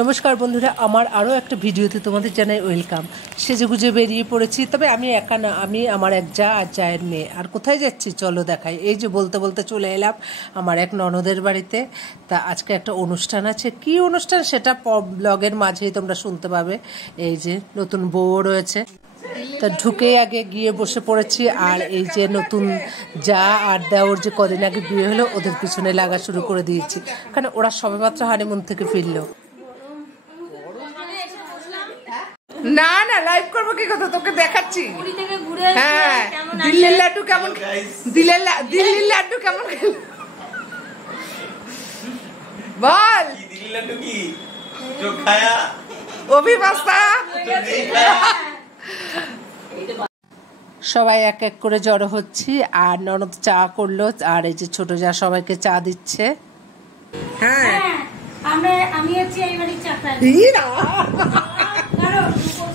নমস্কার বন্ধুরা, আমার আরও একটা ভিডিওতে তোমাদের জানাই ওয়েলকাম। সেজেগুজে বেরিয়ে পড়েছি, তবে আমি একা না, আমি আমার এক যা আর জায়ের মেয়ে। আর কোথায় যাচ্ছি চলো দেখাই। এই যে বলতে বলতে চলে এলাম আমার এক ননদের বাড়িতে। তা আজকে একটা অনুষ্ঠান আছে, কি অনুষ্ঠান সেটা ব্লগের মাঝেই তোমরা শুনতে পাবে। এই যে নতুন বউ রয়েছে, তা ঢুকেই আগে গিয়ে বসে পড়েছি। আর এই যে নতুন যা আর দেওর যে কদিন আগে বিয়ে হলো, ওদের পিছনে লাগা শুরু করে দিয়েছি, কারণ ওরা সবেমাত্র হানিমুন থেকে ফিরলো। না না, লাইভ করবো কি কথা, তোকে দেখাচ্ছি। হ্যাঁ, দিল্লির লাড্ডু কেমন, দিল্লির লাড্ডু কেমন বল। দিল্লির লাড্ডু কি जो खाया অভিবাস্তা। সবাই এক এক করে জড়ো হচ্ছি, আর ননদ চা করলো, আর এই যে ছোট যা সবাইকে চা দিচ্ছে। হ্যাঁ, আমি হচ্ছে এই বাড়ির চাকরানি।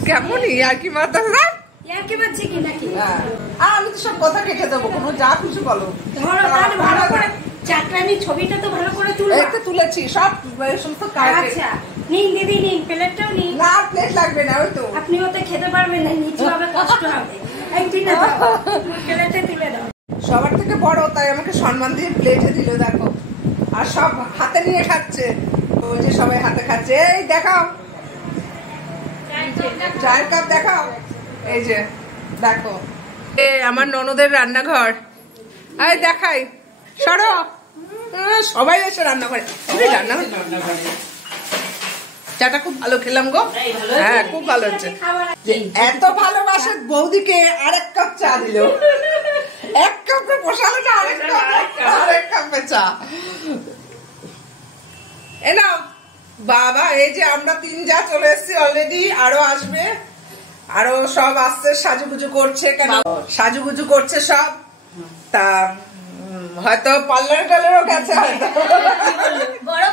কেমন ইয়ার্কি মারতাম না, ইয়ার্কি মারছি কি নাকি? আমি তো সব কথা কেটে দেবো, কোনো যা খুশি বলো। ধরো তাহলে ভালো করে চাকরানি ছবিটা তো ভালো করে তুলো। এই তো তুলেছি সব সমস্ত কাজ। আচ্ছা নিন দিদি, নিন প্লেটটাও নিন। না প্লেট লাগবে না, ওই তো আপনি ওতে খেতে পারবেন না, নিচে হবে, কষ্ট হবে। এই দিনে দাও, প্লেটে তুলে দাও। সবার থেকে বড়, তাই আমাকে সম্মান দিয়ে প্লেটে দিল দেখো। আর সব হাতে নিয়ে খাচ্ছে, ওই যে সবাই হাতে খাচ্ছে। এই দেখাও চায়ের কাপ, দেখাও। এই যে দেখো, আমার ননদের রান্নাঘর। এই দেখাই, সরো। সবাই এসে রান্নাঘরে, রান্নাঘর। চাটা খুব ভালো খেলাম গো। হ্যাঁ খুব ভালো হচ্ছে। এত ভালোবাসে বৌদিকে আরেক কাপ চা দিল। এক কাপে বসালো না, আরেক কাপে চা। এ নাও বাবা। এই যে আমরা তিন যা চলে এসেছি অলরেডি, আরো আসবে, আরো সব আসছে, সাজুগুজু করছে। কেন সাজুগুজু করছে সব, তা হয়তো পার্লারে টার্লারেও গেছে, হয়তো বড়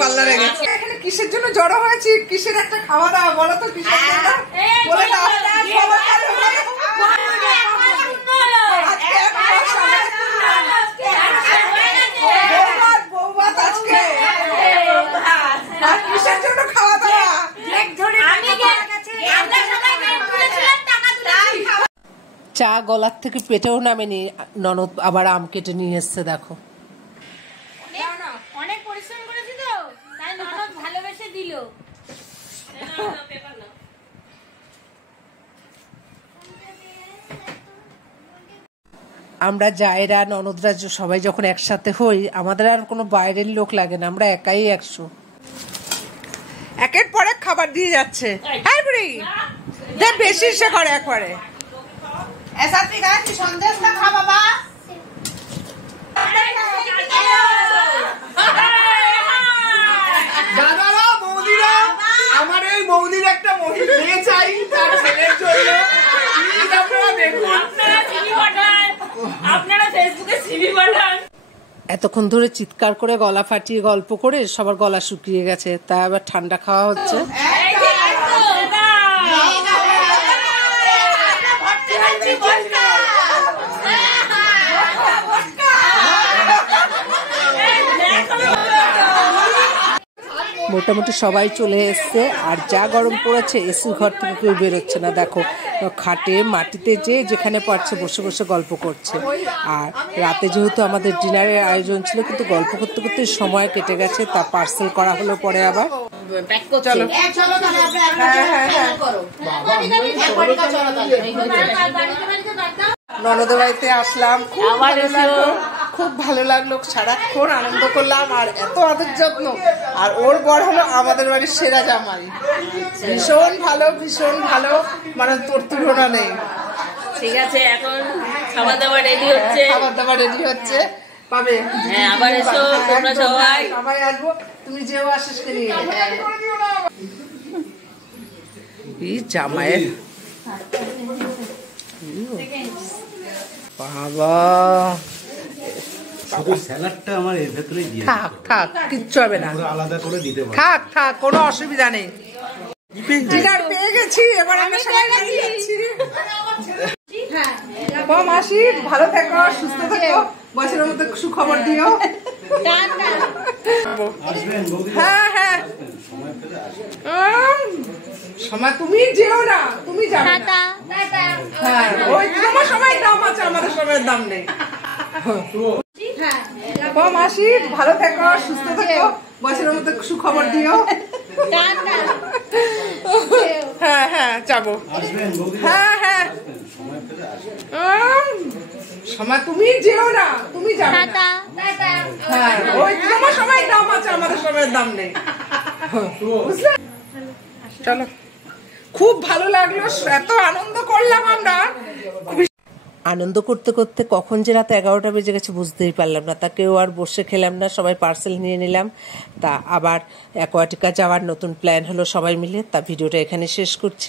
পার্লারে গেছে। এখানে কিসের জন্য জড়ো হয়েছি, কিসের একটা খাওয়া দাওয়া বলো তো, কিসের জন্য বলে দাও। বৌভাত আজকে, আর কিসের জন্য খাওয়া দাওয়া। চা গলার থেকে পেটেও নামেনি, ননদ আবার আম কেটে নিয়ে এসছে দেখো। অনেক পরিশ্রম করেছি তো, তাই ননদ ভালোবেসে দিল। আমরা জায়েরা ননদরা সবাই যখন একসাথে হই, আমাদের আর কোনো বাইরের লোক লাগে না, আমরা একাই 100। একের পর এক খাবার দিয়ে যাচ্ছে। হ্যাঁ বুড়ি, দেখ বেশি ইচ্ছা করে একবারে। সন্দেশ না খা বাবা। দাদারা বৌদিরা, আমার এই বৌদির একটা মেয়ে চাই তার ছেলের জন্য। আপনারা ফেসবুকে সিভি পাঠান। এতক্ষণ ধরে চিৎকার করে গলা ফাটিয়ে গল্প করে সবার গলা শুকিয়ে গেছে, তা আবার ঠান্ডা খাওয়া হচ্ছে। মোটামুটি সবাই চলে এসছে, আর যা গরম পড়েছে, এসির ঘর থেকে কেউ বেরোচ্ছে না। দেখো খাটে মাটিতে যেখানে পারছে বসে বসে গল্প করছে। আর রাতে যেহেতু আমাদের ডিনারের আয়োজন ছিল, কিন্তু গল্প করতে করতে সময় কেটে গেছে, তা পার্সেল করা হলো পরে আবার। চলো ননদের বাড়িতে আসলাম, খুব ভালো লাগলো, সারাক্ষণ আনন্দ করলাম, আর এত আদর যত্ন। আর ওর বর হলো আমাদের বাড়ির সেরা জামাই, ভীষণ ভালো, ভীষণ ভালো, মানে তোর তুলনা নেই। ঠিক আছে, এখন খাবার দাবার রেডি হচ্ছে, খাবার দাবার রেডি হচ্ছে, পাবে। হ্যাঁ আবার এসো তোমরা সবাই। সবাই আসবো, তুমি যেও আসিস নিয়ে। এই জামাইয়ের বাবা, শুধু স্যালাডটা আমার এর ভেতরে দিয়ে থাক থাক, কিচ্ছু হবে না, আলাদা করে দিতে পারো। থাক থাক, কোনো অসুবিধা নেই। ডিনার পেয়ে গেছি, এবার আমরা সবাই বাড়ি যাচ্ছি। মাসি ভালো থেকো, সুস্থ থেকো, বছরের মধ্যে সুখবর দিও। হ্যাঁ হ্যাঁ সময় তুমি যেও না, তুমি যাবে না। হ্যাঁ, ওই তোমার সময় দাম আছে, আমাদের সময়ের দাম নেই। মাসি ভালো থেকো, সুস্থ থেকো, বছরের মধ্যে সুখবর দিও। হ্যাঁ হ্যাঁ যাবো। হ্যাঁ হ্যাঁ সময় তুমি যেও না, তুমি যাবে না। হ্যাঁ, ওই তোমার সময় দাম আছে, আমাদের সময়ের দাম নেই। চলো, খুব ভালো লাগলো, এত আনন্দ করলাম আমরা। আনন্দ করতে করতে কখন যে রাত 11টা বেজে গেছে বুঝতেই পারলাম না। তা কেউ আর বসে খেলাম না, সবাই পার্সেল নিয়ে নিলাম। তা আবার অ্যাকোয়াটিকা যাওয়ার নতুন প্ল্যান হলো সবাই মিলে। তা ভিডিওটা এখানে শেষ করছি।